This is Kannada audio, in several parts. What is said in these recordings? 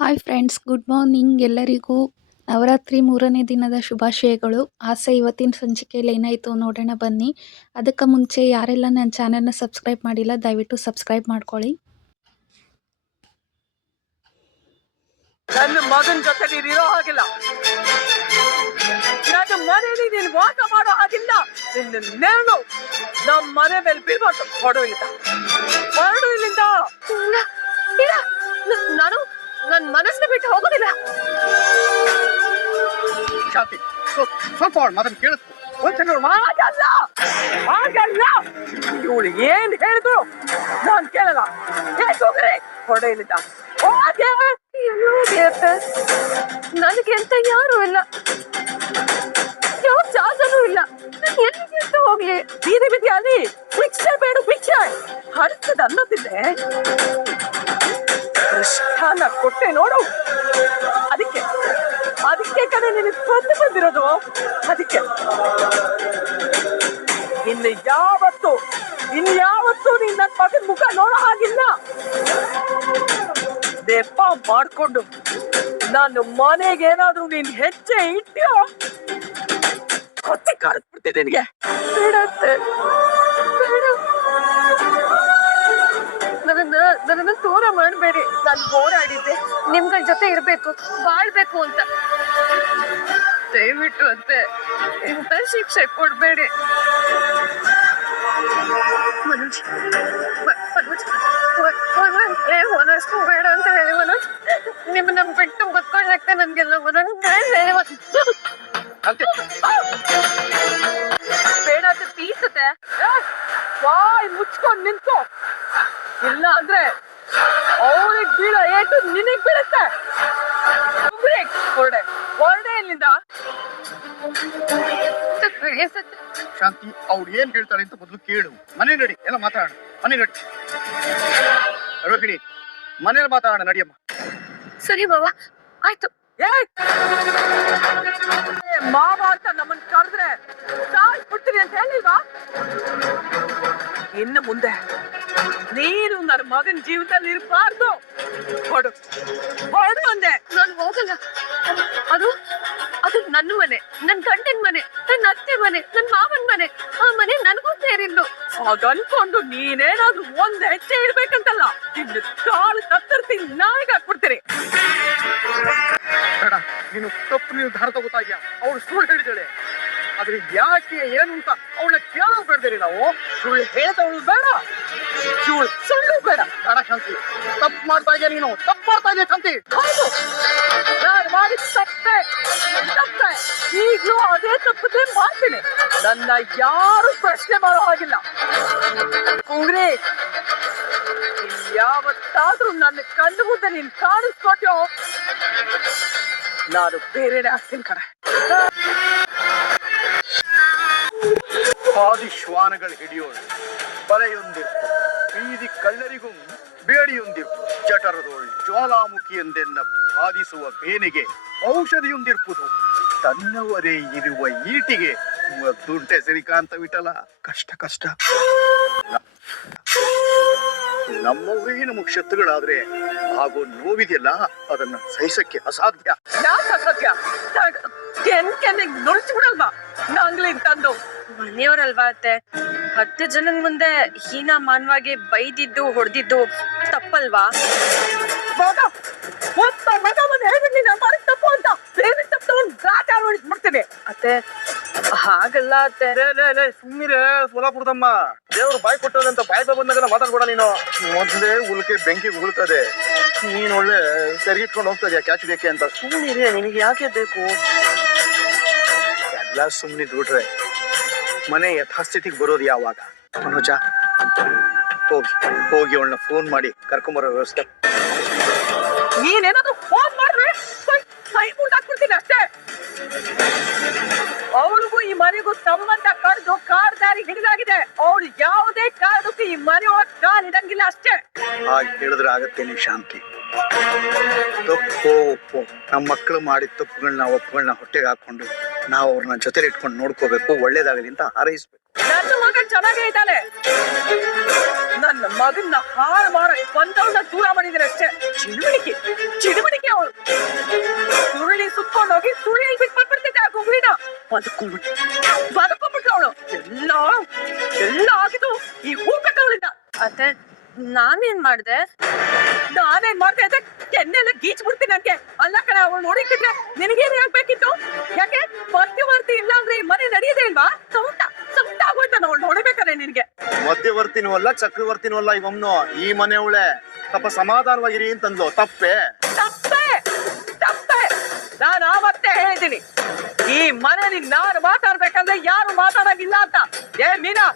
ಹಾಯ್ ಫ್ರೆಂಡ್ಸ್, ಗುಡ್ ಮಾರ್ನಿಂಗ್ ಎಲ್ಲರಿಗೂ. ನವರಾತ್ರಿ 3ನೇ ದಿನದ ಶುಭಾಶಯಗಳು. ಆಸೆ ಇವತ್ತಿನ ಸಂಚಿಕೆಯಲ್ಲಿ ಏನಾಯಿತು ನೋಡೋಣ ಬನ್ನಿ. ಅದಕ್ಕೆ ಮುಂಚೆ ಯಾರೆಲ್ಲ ನನ್ನ ಚಾನಲ್ನ ಸಬ್ಸ್ಕ್ರೈಬ್ ಮಾಡಿಲ್ಲ ದಯವಿಟ್ಟು ಸಬ್ಸ್ಕ್ರೈಬ್ ಮಾಡ್ಕೊಳ್ಳಿ. ನನ್ನ ಮಗನ ಜೊತೆ ನೀನು ಇರೋ ಹಾಗಿಲ್ಲ. ನನ್ನ ಮನೆಯಲ್ಲಿ ನೀನು ವಾಸ ಮಾಡೋ ಹಾಗಿಲ್ಲ. ನಿನ್ನ ನೇಣು ನಮ್ಮ ಮನೆ ಮೇಲೆ ಬೀಳ್ಬಾರ್ದು. ಹೊರಡು ಇಲ್ಲಿಂದ, ಹೊರಡು ಇಲ್ಲಿಂದ. ನಾನು ನನ್ನ ಮನಸ್ಸನ್ನ ಬಿಟ್ಟು ಹೋಗೋದಿಲ್ಲ. ಶಾಂತಿ, ಸ್ವಲ್ಪ ಮಾತನ್ನು ಕೇಳಿಸ್ಕೊ. ಆಗಲ್ಲ, ಆಗಲ್ಲ. ಇವಳು ಏನ್ ಹೇಳಿದ್ರು ನಾನ್ ಕೇಳಲ್ಲ. ಹೊರಡು ಇಲ್ಲಿಂದ. ನನಗೆ ಅಂತ ಯಾರು ಇಲ್ಲ, ಯಾವ ಜಾಗನೂ ಇಲ್ಲ. ಎಲ್ಲಿಗೆ ಅಂತ ಹೋಗ್ಲಿ? ಬೀದಿ ಬೀದಿ ಅಲ್ಲಿ ಭಿಕ್ಷೆ ಬೇಡ, ಭಿಕ್ಷೆ ಹರಿಸದ ಅನ್ನೋದಿದ್ರೆ ಕೃಷ್ಣನ ಕೊಟ್ಟೆ ನೋಡು. ಅದಕ್ಕೆ ಅದಕ್ಕೆ ಕಡೆ ನಿನಗೆ ಬಂದು ಬಂದಿರೋದು. ಅದಕ್ಕೆ ಇನ್ಯಾವತ್ತು ನೀನ್ ನನ್ನ ಮಗನ ಮುಖ ನೋಡೋ ಹಾಗಿಲ್ಲ. ದೆಪ್ಪ ಮಾಡ್ಕೊಂಡು ನಾನು ಮನೆಗೆ ಏನಾದ್ರೂ ನೀನ್ ಹೆಜ್ಜೆ ಇಟ್ಟ್ಯೋ ಕೊತ್ತಿ ಕಾಡ್ಬಿಡ್ತೀನಿ ನಿನಗೆ. ಬೇಡತ್ತೆ, ಬೇಡ, ನನ್ನ ದೂರ ಮಾಡಬೇಡಿ. ನಾನು ಹೋರಾಡಿದ್ದೆ ನಿಮ್ಗಳ ಜೊತೆ ಇರ್ಬೇಕು, ಬಾಳ್ಬೇಕು ಅಂತ. ದಯವಿಟ್ಟು ಅಂತೆ ಇಂಥ ಶಿಕ್ಷೆ ಕೊಡ್ಬೇಡಿ. ಮನೋಜ್ ಬೇಡ ಅಂತ ಹೇಳಿ ಮನೋಜ್. ನಿಮ್ಮನ್ನ ಬಿಟ್ಟು ಬದುಕೊಳ್ಳಕ್ಕೆ ನನ್ಗೆಲ್ಲ ಮನೋಜ್ ಬೇಡ ಅಂತ ತೀರ್ಸತ್ತೆ. ಬಾಯ್ ಮುಚ್ಕೊಂಡ್ ನಿಂತ್ಕೋ, ಇಲ್ಲ ಅಂದ್ರೆ ಅವ್ರಿಗೆ ಬೀಳೋ ಏಟು ನಿನಗ್ ಬೀಳುತ್ತೆ. ಹೊರಡೆ, ಹೊರಡೆ ಇಲ್ಲಿಂದ. ಶಾಂತಿ, ಅವ್ರು ಏನ್ ಹೇಳ್ತಾರೆ ಅಂತ ಮೊದಲು ಕೇಳು. ಮನೆ ನಡಿ, ಎಲ್ಲ ಮಾತಾಡೋಣ. ಮನೆ ನಡಿ, ರೋಹಿಣಿ, ಮನೇಲಿ ಮಾತಾಡೋಣ. ನಡಿಯಮ್ಮ. ಸರಿ ಬಾಬಾ, ಆಯ್ತು. ಮಾವ ಅಂತ ನಮ್ಮನ್ ಕರೆದ್ರೆ ಸಾಯ್ಬಿಡ್ತೀರಿ ಅಂತ ಹೇಳಿಲ್ವಾ? ಇನ್ನು ಮುಂದೆ ನೀನು ನನ್ನ ಮಗನ ಜೀವಿತದಲ್ಲಿ ಇರಬಾರ್ದು. ಹೊಡು, ಹೊಡು ಅಂದೆ. ನಾನು ಹೋಗಲ್ಲ. ಅದು ಅದು ನನ್ನ ಮನೆ, ನನ್ನ ಗಂಡನ ಮನೆ, ನನ್ನ ಅತ್ತೆ ಮನೆ, ನನ್ನ ಮಾವನ ಮನೆ. ಆ ಮನೆ ನನಗೂ ಸೇರಿದ್ದು. ಹಾಗನ್ಕೊಂಡು ನೀನೇನಾದ್ರೂ ಒಂದ್ ಹೆಜ್ಜೆ ಇಡ್ಬೇಕಂತಲ್ಲ, ನಿನ್ನ ಕಾಳು ಕತ್ತರಿಸಿ ನಾಯಿಗೆ ಹಾಕ್ಬಿಡ್ತೀರಿ. ಬೇಡ, ನೀನು ತಪ್ಪು ನಿರ್ಧಾರ ತಗೋತಾ ಇದ್ಯಾ. ಅವಳು ಸುಳ್ಳು ಹೇಳಿದಾಳೆ. ಆದ್ರೆ ಯಾಕೆ ಏನು ಅಂತ ಅವಳನ್ನ ಕೇಳೋದು ಬೇಡದೇರಿ ನಾವು. ಸುಳ್ಳು ಹೇಳ್ದವಳು ಬೇಡ, ಸುಳ್ಳು ಬೇಡ. ಬೇಡ ಶಾಂತಿ, ತಪ್ಪು ಮಾಡ್ತಾ ಇದೆಯಾ ನೀನು, ತಪ್ಪು ಮಾಡ್ತಾ ಇದೆಯಾ ಶಾಂತಿ. ಹೌದು, ನಾನು ಮಾಡಿದ ತಪ್ಪೆ. ಈಗ್ಲೂ ಅದೇ ತಪ್ಪದೇ ಮಾಡ್ತೀನಿ. ನನ್ನ ಯಾರು ಪ್ರಶ್ನೆ ಮಾಡೋ ಹಾಗಿಲ್ಲ. ಕುಂಗ್ರಿ, ಯಾವತ್ತಾದ್ರೂ ನನ್ನ ಕಣ್ಣು ಮುಂದೆ ನೀನ್ ಕಾಣಿಸ್ಕೊಟ್ಯೋ ನಾನು ಬೇರೆನೆ ಆಗ್ತೀನಿ ಕಡೆ. ಆದಿಶ್ವಾನಗಳು ಹಿಡಿಯೋಳು ಬಲೆಯೊಂದಿರ್ಪು, ಬೀದಿ ಕಳ್ಳರಿಗೂ ಬೇಡಿಯೊಂದಿರ್ಪು, ಜಠರದೋಳು ಜ್ವಾಲಾಮುಖಿ ಎಂದೆನ್ನ ಬಾಧಿಸುವ ಬೇನೆಗೆ ಔಷಧಿಯೊಂದಿರ್ಪುದು, ತನ್ನವರೇ ಇರುವ ಈಟಿಗೆ ಮದ್ದುಂಟೆ ಶ್ರೀಕಾಂತ ವಿಠಲ. ಕಷ್ಟ ಕಷ್ಟ. ನಮ್ಮವರೇ ನಮಗ್ ಶತ್ರುಗಳಾದ್ರೆ ಆಗೋ ನೋವಿದೆಯಲ್ಲ, ಅದನ್ನ ಸಹಿಸಕ್ಕೆ ಅಸಾಧ್ಯ. ಯಾಕೆ ಅಸಾಧ್ಯ? ನುಡಿಸ್ಬಿಡಲ್ವಾ ನಾಂಗ್ಲಿ ತಂದು? ಮನೆಯವರಲ್ವಾ ಅತ್ತೆ, 10 ಜನದ ಮುಂದೆ ಹೀನ ಮಾನವಾಗಿ ಬೈದಿದ್ದು ಹೊಡೆದಿದ್ದು ತಪ್ಪಲ್ವಾ? ತಪ್ಪು ಅಂತ ಅತ್ತೆ, ಹಾಗಲ್ಲ ಅತ್ತೆ. ಸುಮ್ಮನೆ ಸೋಲಾಪುರದಮ್ಮ, ದೇವ್ರು ಬಾಯಿ ಕೊಟ್ಟದಂತ ಬಾಯಿ ಬಂದಾಗ ಮಾತಾಡ್ಬೇಡ ನೀನು. ಮೊದ್ಲೇ ಉಲ್ಕೆ ಬೆಂಕಿ ಉಗುಳ್ತದೆ, ನೀನ್ ಒಳ್ಳೆ ಸರಿ ಇಟ್ಕೊಂಡು ಹೋಗ್ತದ್ಯಾ ಕ್ಯಾಚ್ ಬೇಕೆ ಅಂತ. ಸುಮ್ಮನೆ ನಿನಗೆ ಯಾಕೆ ಬೇಕು? ಎಲ್ಲ ಸುಮ್ಮನೆ ದುಡ್ರೆ ಮನೆ ಯಥಾಸ್ಥಿತಿಗೆ ಬರೋದು ಯಾವಾಗ? ಮನೋಜ, ಹೋಗಿ ಅವಳನ್ನ ಫೋನ್ ಮಾಡಿ ಕರ್ಕೊಂಬರೋ ವ್ಯವಸ್ಥೆ. ನೀನೇನಾದ್ರೂ ಫೋನ್ ಮಾಡ್ರೆ ಕೈ ಮುಟ್ಟಾಕ್ಬಿಡ್ತೀನಿ ಅಷ್ಟೇ. ಅವಳಿಗೂ ಈ ಮನೆಗೂ ಸಂಬಂಧ ಕಡ್ದು ಕಾರ್ದಾರಿ ಹಿಡಿದಾಗಿದೆ. ಅವಳು ಯಾವುದೇ ಕಾರಣಕ್ಕೂ ಈ ಮನೆ ಒಳಗೆ ಕಾಲಿಡಂಗಿಲ್ಲ ಅಷ್ಟೇ. ಹಾಗೆ ಹೇಳಿದ್ರೆ ಆಗತ್ತೇನೆ ಶಾಂತಿ. ತಪ್ಪು ಒಪ್ಪು, ನಮ್ಮ ಮಕ್ಕಳು ಮಾಡಿದ ತಪ್ಪುಗಳನ್ನ ಒಪ್ಪುಗಳನ್ನ ಹೊಟ್ಟೆಗೆ ಹಾಕೊಂಡು ನಾವು ಅವ್ರನ್ನ ಜೊತೆಲಿ ಇಟ್ಕೊಂಡು ನೋಡ್ಕೋಬೇಕು, ಒಳ್ಳೇದಾಗಲಿ ಅಂತ ಹಾರೈಸ್ಬೇಕು. ನನ್ನ ಮಗ ಚೆನ್ನಾಗೇ ಇದ್ದಾನೆ, ನನ್ನ ಮಗನ್ನ ಹಾಳು ಮಾಡಕ್ ಬಂದವನ್ನ ದೂರ ಮಾಡಿದ್ರೆ ಅಷ್ಟೇ. ಚಿಡುವಳಿಕೆ ಬದುಕೊಂಡ್ಬಿಟ್ಲು ಅವಳು. ಎಲ್ಲ ಆಗಿದ್ದು ಈ ಹೂ ಕಟ್ಟೋಳಿಂದ. ಅತ್ತೆ ನಾನೇನ್ ಮಾಡ್ದೆ ಅಂತ ಕೆನ್ನೆಲ್ಲ ಗೀಚ್ಬಿಡ್ತೀನಿ ನಂಗೆ. ಅಲ್ಲ ಕಣ, ಅವಳು ನೋಡಿದ್ರೆ ನಿನಗೇನು ಹೇಳ್ಬೇಕಿತ್ತು? ಯಾಕೆ ಮಧ್ಯವರ್ತಿ ಇಲ್ಲ ಅಂದ್ರೆ ಈ ಮನೆ ನಡೆಯದೇ ಇಲ್ವಾ? ಸಂಕಟ ಆಗೋಯ್ತಾನ ಅವಳು ನೋಡ್ಬೇಕಾರೆ ನಿನ್ಗೆ. ಮಧ್ಯವರ್ತಿನೂ ಅಲ್ಲ ಚಕ್ರವರ್ತಿನೂ ಅಲ್ಲ ಇವಮ್ನು, ಈ ಮನೆಯವಳೆ. ಸ್ವಲ್ಪ ಸಮಾಧಾನವಾಗಿರಿ ಅಂತಂದ್ಲು. ತಪ್ಪೆ ನಾನು ಆವತ್ತೇ ಹೇಳಿದ್ದೀನಿ, ಈ ಮನೇಲಿ ನಾನು ಮಾತಾಡ್ಬೇಕಂದ್ರೆ ಯಾರು ಮಾತಾಡಂಗಿಲ್ಲ ಅಂತ. ಏ ಮೀನಾ,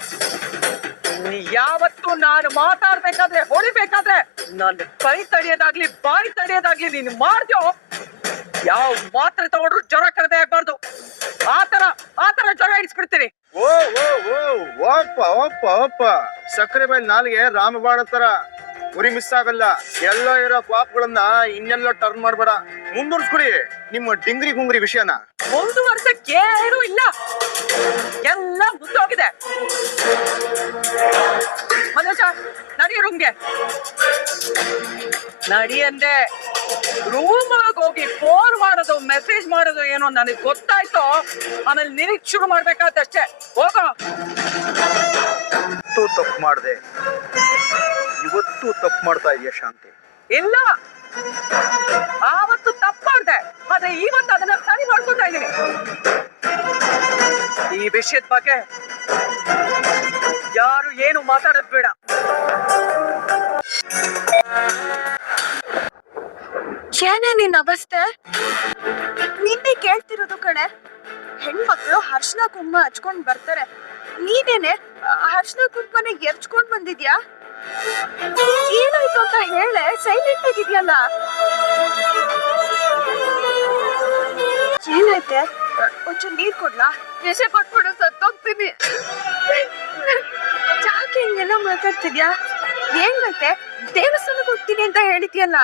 ನೀ ಯಾವತ್ತು ನಾನು ಮಾತಾಡ್ಬೇಕಾದ್ರೆ ಹೊಡಿಬೇಕಾದ್ರೆ ನನ್ನ ಕೈ ತಡೆಯೋದಾಗ್ಲಿ ಬಾಯಿ ತಡೆಯೋದಾಗ್ಲಿ ನೀನು ಮಾಡ್ದ್ಯೋ, ಯಾವ ಮಾತ್ರೆ ತಗೊಂಡ್ರು ಜ್ವರ ಕರೆದೇ ಆಗ್ಬಾರ್ದು. ಆತರ ಜ್ವರ ಇಡಿಸ್ಬಿಡ್ತೀನಿ. ಓ ಓ ಓ ಓಪ್ಪ ಓಪ್ಪ ಓಪ್ಪ ಸಕ್ಕರೆ ಮೇಲೆ ನಾಲಿಗೆ ರಾಮಬಾಣ ತರ ಉರಿ ಮಿಸ್ ಆಗಲ್ಲ. ಎಲ್ಲ ಇರೋ ಪಾಪ್ಗಳನ್ನ ಇನ್ನೆಲ್ಲ ಟರ್ನ್ ಮಾಡ್ಬೇಡ, ಮುಂದುವರ್ಸ್ಕೊಡಿ ನಿಮ್ಮ ಡಿಂಗ್ರಿ ಗುಂಗ್ರಿ ವಿಷಯನ. ಮುಂದುವರ್ಸಕ್ಕೆ ಏನೂ ಇಲ್ಲ, ಎಲ್ಲ ಮುಗ್ದೋಗಿದೆ. ಮನೋಜ ನಡಿ ರೂಮ್ಗೆ ನಡಿ ಅಂದೆ. ರೂಮ್ ಒಳಗೆ ಹೋಗಿ ಫೋನ್ ಮಾಡೋದು ಮೆಸೇಜ್ ಮಾಡೋದು ಏನೋ ನನಗೆ ಗೊತ್ತಾಯ್ತು. ಆಮೇಲೆ ನಿನಗ್ ಶುರು ಮಾಡ್ಬೇಕಾದಷ್ಟೇ. ಹೋಗೋ. ತಪ್ಪು ಮಾಡ್ದೆ, ಇವತ್ತು ತಪ್ಪು ಮಾಡ್ತಾ ಇದೆಯಾ ಶಾಂತಿ? ಇಲ್ಲ, ಆವತ್ತು ತಪ್ಪು ಮಾಡ್ದೆ, ಆದ್ರೆ ಇವತ್ತು ಅದನ್ನ ಸರಿ ಮಾಡ್ಕೊತಾ ಇದ್ದೀನಿ. ಈ ವಿಷಯದ ಬಗ್ಗೆ ಯಾರು ಏನು ಮಾತಾಡೋದ್ ಬೇಡ. ಏನೇ ನಿನ್ ಅವಸ್ಥೆ? ನಿನ್ನೆ ಕೇಳ್ತಿರೋದು ಕಣೆ, ಹೆಣ್ಮಕ್ಳು ಅರ್ಶಿನ ಕುಂಕುಮ ಹಚ್ಕೊಂಡ್ ಬರ್ತಾರೆ, ನೀನೇನೆ ಅರ್ಶಿನ ಕುಂಕುಮನ ಎರ್ಚ್ಕೊಂಡ್ ಬಂದಿದ್ಯಾ? ಏನಾಯ್ತು ಅಂತ ಹೇಳೆ, ಸೈಲೆಂಟ್ ಆಗಿದ್ಯಲ್ಲ. ಏನಾಯ್ತೆ? ಒಂಚೂರು ನೀರ್ ಕೊಡ್ಲಾ? ವಿಷಯ ಕೊಟ್ಬಿಡು, ಸತ್ತೋಗ್ತೀನಿ. ಯಾಕೆ ಹಿಂಗೆಲ್ಲ ಮಾತಾಡ್ತಿದ್ಯಾ? ಏನಾಯ್ತೆ? ದೇವಸ್ಥಾನಕ್ಕೆ ಹೋಗ್ತೀನಿ ಅಂತ ಹೇಳಿದ್ಯಲ್ಲ.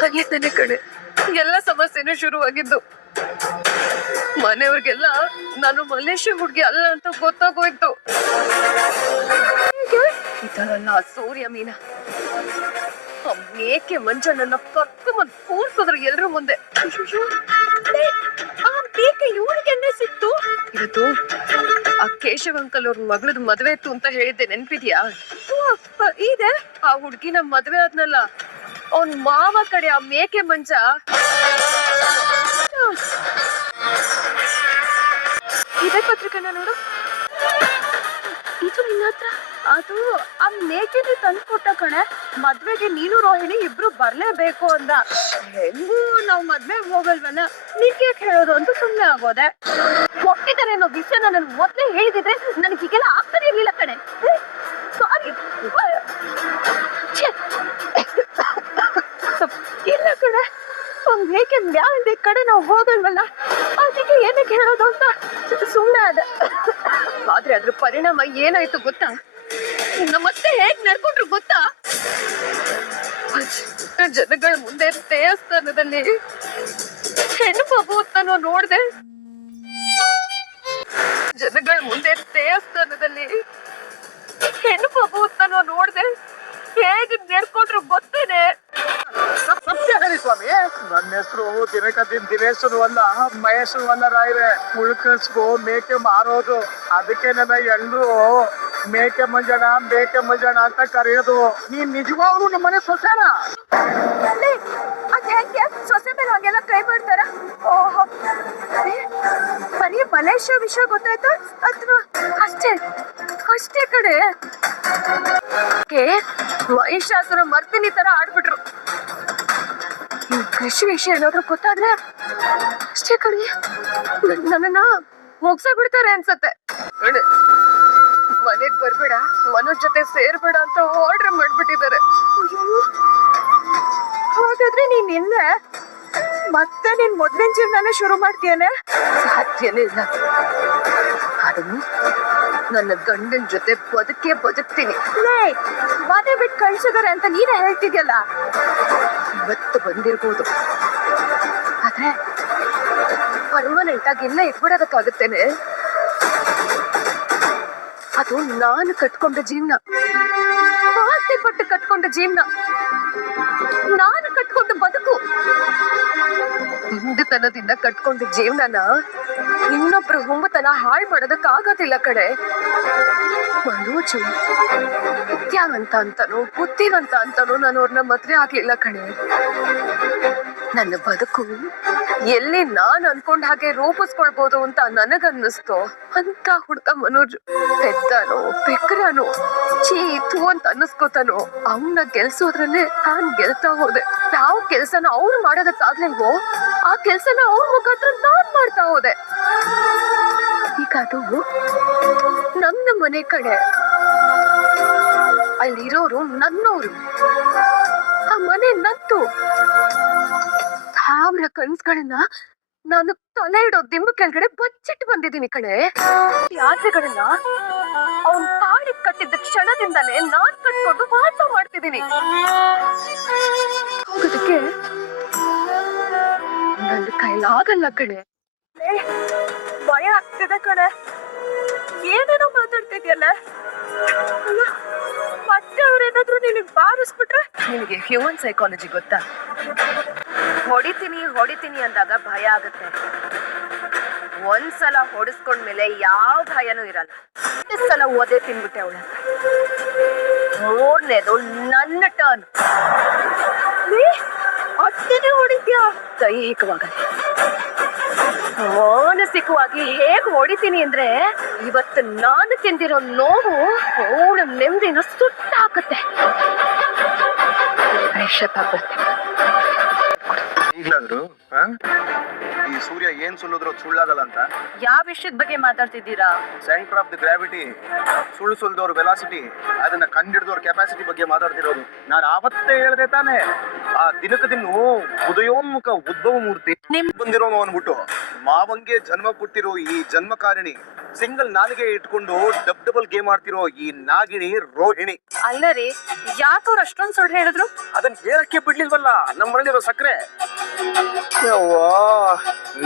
ಹಾಗೆ ಕಡೆ ಎಲ್ಲ ಸಮಸ್ಯೆನೂ ಶುರುವಾಗಿದ್ದು. ಮನೆಯವ್ರಿಗೆಲ್ಲ ನಾನು ಮಲೇಷ್ಯಾ ಹುಡ್ಗಿ ಅಲ್ಲ ಅಂತ ಗೊತ್ತಾಗೋಯ್ತು. ಇದರಲ್ಲ ಸೂರ್ಯ ಮೀನ ಆ ಮೇಕೆ ಮಂಜಣ್ಣನ ಕರ್ಕೊಂಡ್ ಕೂರ್ಸಿದ್ರು ಎಲ್ರ ಮುಂದೆ. ಆ ಬೇಕ ಇವ್ರಿಗೆನ್ನೆ ಸಿಕ್ತು? ಇವತ್ತು ಆ ಕೇಶವ್ ಅಂಕಲ್ ಅವ್ರ ಮಗಳದ್ ಮದ್ವೆ ಇತ್ತು ಅಂತ ಹೇಳಿದ್ದೆ, ನೆನ್ಪಿದ್ಯಾ? ಇದೆ. ಆ ಹುಡ್ಗಿನ ಮದ್ವೆ ಆದ್ನಲ್ಲ, ಅವ್ನ್ ಮಾವ ಕಡೆ ಆ ಮೇಕೆ ಮಂಜ ಇದೇ ಪತ್ರಿಕೆನ ನೋಡು. ಇದು ನಿನ್ನ ಹತ್ರ? ಅದು ಆ ಮೇಕೆನೆ ತಂದು ಕೊಟ್ಟ ಕಣೆ. ಮದ್ವೆಗೆ ನೀನು ರೋಹಿಣಿ ಇಬ್ರು ಬರ್ಲೇಬೇಕು ಅಂದ. ಹೆಂಗೂ ನಾವ್ ಮದ್ವೆಗೆ ಹೋಗಲ್ವಲ್ಲ, ನಿನ್ಗೆ ಹೇಳೋದು ಅಂತ ಸುಮ್ನೆ ಆಗೋದೆ. ಕೊಟ್ಟಿದ್ದಾರೆ ಅನ್ನೋ ವಿಷಯ ನನ್ ಮೊದ್ಲೇ ಹೇಳಿದಿದ್ರೆ ನನಗೆ ಹೀಗೆಲ್ಲ ಆಗ್ತಾನೆ ಇರ್ಲಿಲ್ಲ ಕಣೆ. ಸಾರಿ. ಇಲ್ಲ ಕಣೆ, ಒಂದ್ ಮೇಕೆ ಮ್ಯಾಲಿಂದ ಈ ಕಡೆ ನಾವು ಹೋಗಲ್ವಲ್ಲ, ಅದಕ್ಕೆ ಏನಕ್ಕೆ ಹೇಳೋದು ಅಂತ ಸುಮ್ನೆ ಅದ. ಆದ್ರೆ ಅದ್ರ ಪರಿಣಾಮ ಏನಾಯ್ತು ಗೊತ್ತಾ? ನಮ್ಮತ್ತೆ ಹೇಗ್ ನಡ್ಕೊಂಡ್ರು ಗೊತ್ತಾ? ಜನಗಳ ಮುಂದೆ ದೇವಸ್ಥಾನದಲ್ಲಿ ಹೆಣ್ಣು ಮಗು ಅಂತ ನೋಡ್ದೆ. ಜನಗಳ ಮುಂದೆ ದೇವಸ್ಥಾನದಲ್ಲಿ ಹೆಣ್ಣು ಮಗು ಅಂತ ನೋಡ್ದೆ. ಹೇಗ್ ನಡ್ಕೊಂಡ್ರು ಗೊತ್ತೇನೆ? ಸತ್ಯ ಹೇಳಿ ಸ್ವಾಮಿ, ನನ್ನ ಹೆಸರು ದಿನೇಶನು ಅಲ್ಲ, ಮಹೇಶನು ಅಲ್ಲ ರಾಯ್ರೆ. ಉಳ್ಕಸ್ಗೋ ಮೇಕೆ ಮಾರೋದು, ಅದಕ್ಕೆ ನನ್ನ ಎಲ್ರು ಮೇಕೆ ಮಂಜಣ ಅಂತ ಕರೆಯೋದು. ನೀನ್ ನಿಜವಾಗ್ಲೂ ನಮ್ಮನೆ ಸೊಸೆನ? ಅದ್ ಹೆಂಗೆ ಸೊಸೆ ಮೇಲೆ ಹಂಗೆಲ್ಲ ಕೈ ಮಾಡ್ತಾರ? ಓಹೋ, ಬರೀ ಮಲೇಷ್ಯಾ ವಿಷಯ ಗೊತ್ತಾಯ್ತಾ ಅಥವಾ? ಅಷ್ಟೇ ಕಡೆ. ಮಹಿಷಾಸುರ ಮರ್ದಿನಿ ತರ ಆಡ್ಬಿಟ್ರು. ಕೃಷಿ ವಿಷಯ ಏನಾದ್ರು ಗೊತ್ತಾದ್ರೆ ಅಷ್ಟೇ ಕಡೆ, ನನ್ನನ್ನ ಮುಗ್ಸಾಗ್ಬಿಡ್ತಾರೆ ಅನ್ಸತ್ತೆ. ಮನೆಗ್ ಬರ್ಬೇಡ, ಮನೋಜ್ ಜೊತೆ ಸೇರ್ಬೇಡ ಅಂತ ಆರ್ಡರ್ ಮಾಡ್ಬಿಟ್ಟಿದ್ದಾರೆ. ಹಾಗಾದ್ರೆ ನೀನ್ ಇಲ್ಲ ಮತ್ತೆ ನಿನ್ ಮೊದ್ಲಿನ ಜೀವನನೇ ಶುರು ಮಾಡ್ತೀಯನೆ? ಸಾಧ್ಯನೇ ಇಲ್ಲ. ಅದು ನನ್ನ ಗಂಡನ ಜೊತೆ ಬದುಕ್ತೀನಿ. ಮನೆ ಬಿಟ್ಟು ಕಳ್ಸಿದಾರೆ ಅಂತ ನೀನೇ ಹೇಳ್ತಿದ್ಯಲ್ಲ. ಇವತ್ತು ಬಂದಿರ್ಬೋದು, ಆದ್ರೆ ಪರ್ಮನೆಂಟ್ ಆಗಿ ಎಲ್ಲ ಇಟ್ಬಿಡೋದಕ್ಕಾಗತ್ತೇನೆ? ಅದು ನಾನು ಕಟ್ಕೊಂಡ ಜೀವನ, ಆಸೆ ಪಟ್ಟು ಕಟ್ಕೊಂಡ ಜೀವನ, ನಾನು ಕಟ್ಕೊಂಡ ಬದುಕು. ಹುಂಬತನದಿಂದ ಕಟ್ಕೊಂಡ ಜೀವನನ ಇನ್ನೊಬ್ರು ಹುಂಬತನ ಹಾಳು ಮಾಡೋದಕ್ಕಾಗೋದಿಲ್ಲ ಕಡೆ. ಮನೋಜು ವಿದ್ಯಾವಂತ ಅಂತನೋ ಬುದ್ಧಿವಂತ ಅಂತನೋ ನಾನು ಅವ್ರನ್ನ ಮದ್ವೆ ಆಗ್ಲಿಲ್ಲ ಕಣೆ. ನನ್ನ ಬದುಕು ಎಲ್ಲಿ ನಾನ್ ಅನ್ಕೊಂಡ್ ಹಾಗೆ ರೂಪಿಸ್ಕೊಳ್ಬೋದು ಅಂತ ನನಗನ್ನಿಸ್ತೋ ಅಂತ ಹುಡ್ಕ ಮನೋಜ್. ಪೆದ್ದನೋ ಬೆಕ್ರನೋ ಚೀತು ಅಂತ ಅನ್ನಿಸ್ಕೋತಾನೋ ಅವನ್ನ ಗೆಲ್ಸೋದ್ರಲ್ಲೇ ನಾನ್ ಗೆಲ್ತಾ ಹೋದೆ. ಯಾವ ಕೆಲ್ಸನ ಅವ್ರು ಮಾಡೋದಕ್ಕಾಗ್ಲಿಲ್ವೋ ಆ ಕೆಲ್ಸನ ಅವ್ರ ಮುಖಾಂತರ ನಾನ್ ಮಾಡ್ತಾ ಹೋದೆ. ಈಗ ಅದು ನನ್ನ ಮನೆ ಕಡೆ, ಅಲ್ಲಿರೋರು ನನ್ನೋರು, ಆ ಮನೆ ನತ್ತು. ಸಾವಿರ ಕನ್ಸ್ಗಳನ್ನ ನಾನು ತಲೆ ಇಡೋ ದಿಂಬು ಕೆಳಗಡೆ ಬಚ್ಚಿಟ್ಟು ಬಂದಿದ್ದೀನಿ ಕಡೆ. ಈ ಆಸೆಗಳನ್ನ ಅವನ್ ತಾಳಿ ಕಟ್ಟಿದ್ದ ಕ್ಷಣದಿಂದಾನೇ ನಾನ್ ಕಟ್ಕೊಂಡು ವಾಸ ಮಾಡ್ತಿದ್ದೀನಿ. ಹೋಗೋದಕ್ಕೆ ನನ್ನ ಕೈಲಾಗಲ್ಲ ಕಣೆ. ಭಯ ಆಗ್ತಿದೆ ಕಣೆ. ಏನೇನೋ ಮಾತಾಡ್ತಿದ್ಯಲ್ಲ, ಮತ್ತೆ ಅವ್ರೇನಾದ್ರೂ ನಿನಗ್ ಬಾರಿಸ್ಬಿಟ್ರೆ? ನಿನಗೆ ಹ್ಯೂಮನ್ ಸೈಕಾಲಜಿ ಗೊತ್ತಾ? ಹೊಡಿತೀನಿ ಅಂದಾಗ ಭಯ ಆಗುತ್ತೆ. ಒಂದ್ಸಲ ಹೊಡಿಸ್ಕೊಂಡ್ಮೇಲೆ ಯಾವ ಭಯನೂ ಇರಲ್ಲ. ಸಲ ಓದೇ ತಿನ್ಬಿಟ್ಟೆ ಅವಳ. ಮೂರನೇದು ನನ್ನ ಟರ್ನ್. ಅಷ್ಟೇನೆ ಹೊಡಿದ್ಯಾ? ದೈಹಿಕವಾಗಲ್ಲ, ಮಾನಸಿಕವಾಗಿ ಹೇಗ್ ಹೊಡಿತೀನಿ ಅಂದ್ರೆ ಇವತ್ತು ನಾನು ತಿಂದಿರೋ ನೋವು ಅವಳ ನೆಮ್ಮದಿನ ಸುಟ್ಟಾಕತ್ತೆ. ಈಗ್ಲಾದ್ರು ಈ ಸೂರ್ಯ ಏನ್ ಸುಲ್ಲಿದ್ರು ಸುಳ್ಳಾಗಲ್ಲ ಅಂತ. ಯಾವ ವಿಷಯದ ಬಗ್ಗೆ ಮಾತಾಡ್ತಿದ್ದೀರಾ? ಸೆಂಟರ್ ಆಫ್ ದಿ ಗ್ರಾವಿಟಿ, ಸುಳ್ದವ್ರ ವೆಲಾಸಿಟಿ, ಅದನ್ನ ಕಂಡಿಡ್ದವ್ರ ಕೆಪಾಸಿಟಿ ಬಗ್ಗೆ ಮಾತಾಡ್ತಿರೋದು. ನಾನು ಆವತ್ತೇ ಹೇಳ್ದೆ ತಾನೆ, ಆ ದಿನಕ್ಕೆ ದಿನ ಉದಯೋನ್ಮುಖ ಉದ್ಭವ ಮೂರ್ತಿ ಬಂದಿರೋನು ಅನ್ಬಿಟ್ಟು ಮಾವಂಗೆ ಜನ್ಮ ಕೊಟ್ಟಿರೋ ಈ ಜನ್ಮಕಾರಿಣಿ, ಸಿಂಗಲ್ ನಾಲಿಗೆ ಇಟ್ಕೊಂಡು ಡಬಲ್ ಗೇಮ್ ಆಡ್ತಿರೋ ಈ ನಾಗಿಣಿ ರೋಹಿಣಿ. ಅಲ್ಲರಿ, ಯಾಕವ್ರು ಅಷ್ಟೊಂದ್ ಸುಳ್ಳು ಹೇಳಿದ್ರು? ಅದನ್ನ ಹೇಳಕ್ಕೆ ಬಿಡ್ಲಿಲ್ವಲ್ಲ ನಮ್ಮ ಮನೇಲಿರೋ ಸಕ್ಕರೆ.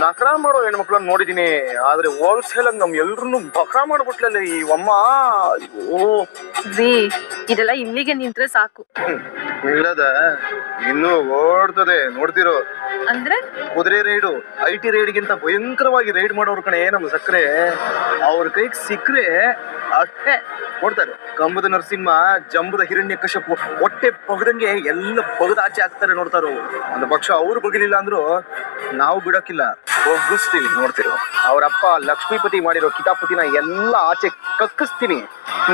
ನಕರ ಮಾಡೋ ಹೆಣ್ಮಕ್ಳನ್ನ ನೋಡಿದೀನಿ, ಆದ್ರೆ ಹೋಲ್ಸೇಲ್ ನಮ್ ಎಲ್ರು ಬಕ್ರ ಮಾಡ್ಬಿಟ್ಲಲ್ಲ ಈ ಅಮ್ಮ. ಇದೆಲ್ಲ ಇಲ್ಲಿಗೆ ನಿಂತ್ರೆ ಸಾಕು. ಇಲ್ಲದ ಇನ್ನೂ ಓಡ್ತದೆ ನೋಡ್ತಿರೋ. ಅಂದ್ರೆ ಕುದುರೆ ರೈಡು, IT ರೈಡ್ಗಿಂತ ಭಯಂಕರವಾಗಿ ರೈಡ್ ಮಾಡೋರ್ ಕಣೆ ನಮ್ ಸಕ್ಕರೆ. ಅವ್ರ ಕೈಗೆ ಸಿಕ್ಕ್ರೆ ಅಷ್ಟೇ ಕೊಡ್ತಾರೆ. ಕಂಬದ ನರಸಿಂಹ, ಜಂಬದ ಹಿರಣ್ಯಕಶಿಪು ಹೊಟ್ಟೆ ಬಗದಂಗೆ ಎಲ್ಲ ಬಗದ ಆಚೆ ಹಾಕ್ತಾರೆ ನೋಡ್ತಾರೋ. ಒಂದು ಪಕ್ಷ ಅವ್ರು ಬಗಿಲಿಲ್ಲ ಅಂದ್ರು ನಾವು ಬಿಡಕ್ಕಿಲ್ಲ, ಬಗ್ಗಿಸ್ತೀವಿ ನೋಡ್ತಿರೋ. ಅವ್ರಪ್ಪ ಲಕ್ಷ್ಮೀಪತಿ ಮಾಡಿರೋ ಕಿತಾಪತಿನ ಎಲ್ಲ ಆಚೆ ಕಕ್ಕಿಸ್ತೀನಿ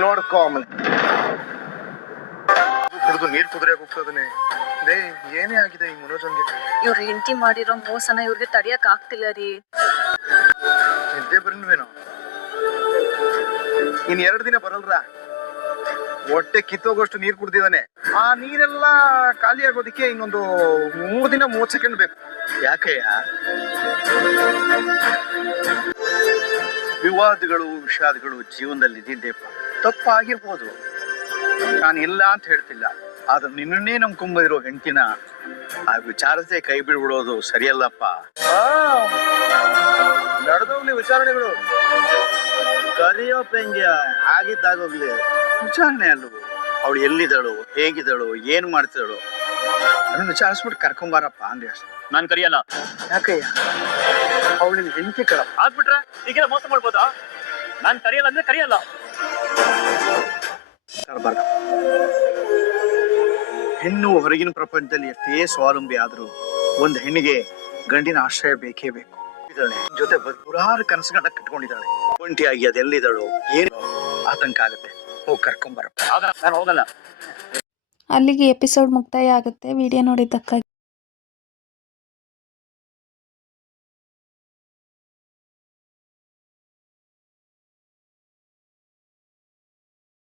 ನೋಡ್ಕೊ. ಆಮೇಲೆ ಕುಡಿದು ನೀರ್ ಕುದುರೆ ಹೋಗ್ತದನೆ. ಏನೇ ಆಗಿದೆ ಈ ಮನೋಜನ್ಗೆ? ಇವ್ರ ಹೆಂಡತಿ ಮಾಡಿರೋ ಮೋಸನ ಇವ್ರಿಗೆ ತಡಿಯಕ್ ಆಗ್ತಿಲ್ಲ ರೀ. ನಿದ್ದೆ ಬರ್ಲ್ವೇನೋ? ಇನ್ 2 ದಿನ ಬರಲ್ರ. ಹೊಟ್ಟೆ ಕಿತ್ತೋಗೋಷ್ಟು ನೀರ್ ಕುಡ್ದಿದ್ದಾನೆ. ಆ ನೀರೆಲ್ಲ ಖಾಲಿ ಆಗೋದಿಕ್ಕೆ ಇನ್ನೊಂದು 3 ದಿನ 30 ಸೆಕೆಂಡ್ ಬೇಕು. ಯಾಕಯ್ಯ? ವಿವಾದಗಳು ವಿಷಾದಗಳು ಜೀವನದಲ್ಲಿ ಇದ್ದಿದ್ದೇಪ್ಪ, ತಪ್ಪಾಗಿರ್ಬೋದು, ನಾನು ಇಲ್ಲ ಅಂತ ಹೇಳ್ತಿಲ್ಲ. ಆದ್ರೆ ನಿನ್ನನ್ನೇ ನಂಬ್ಕೊಂಬಂದಿರೋ ಹೆಂಡತಿನ ಆ ವಿಚಾರತೆ ಕೈ ಬಿಡ್ಬಿಡೋದು ಸರಿಯಲ್ಲಪ್ಪ. ನಡೆದೋಗ್ಲಿ ವಿಚಾರಣೆಗಳು, ಕರಿಯೋ ಪೆಂಗ್ಯ ಆಗಿದ್ದಾಗೋಗ್ಲಿ ವಿಚಾರಣೆ ಅಲ್ವ. ಅವಳು ಎಲ್ಲಿದ್ದಾಳು, ಹೇಗಿದ್ದಾಳು, ಏನ್ ಮಾಡ್ತಿದ್ದಾಳು ಅದನ್ನ ವಿಚಾರಿಸ್ಬಿಟ್ಟು ಕರ್ಕೊಂಬಾರಪ್ಪ ಅಂದೆ ಅಷ್ಟೆ. ನಾನ್ ಕರಿಯಲ್ಲ. ಯಾಕಯ್ಯ? ಅವಳಿನ ಹೆಂಡತಿ ಕರ ಆಗ್ಬಿಟ್ರೆ ಈಗೆಲ್ಲ ಮೋಸ ಮಾಡ್ಬೋದಾ? ನಾನ್ ಕರಿಯಲ್ಲ ಅಂದ್ರೆ ಕರಿಯಲ್ಲ. ಹೆಣ್ಣು ಹೊರಗಿನ ಪ್ರಪಂಚದಲ್ಲಿ ಎಷ್ಟೇ ಸ್ವಾವಲಂಬಿ ಆದ್ರೂ ಒಂದು ಹೆಣ್ಣಿಗೆ ಗಂಡಿನ ಆಶ್ರಯ ಬೇಕೇ ಬೇಕು. ಜೊತೆ ನೂರಾರು ಕನಸುಗಳನ್ನ ಕಟ್ಕೊಂಡಿದ್ದಾಳೆ. ಒಂಟಿಯಾಗಿ ಅದೆಲ್ಲಿದ್ದಾಳು, ಏನು ಆತಂಕ ಆಗುತ್ತೆ. ಹೋಗಿ ಕರ್ಕೊಂಬರಪ್ಪ. ನಾನು ಹೋಗಲ್ಲ. ಅಲ್ಲಿಗೆ ಎಪಿಸೋಡ್ ಮುಕ್ತಾಯ ಆಗುತ್ತೆ. ವಿಡಿಯೋ ನೋಡಿದ್ದಕ್ಕಾಗಿ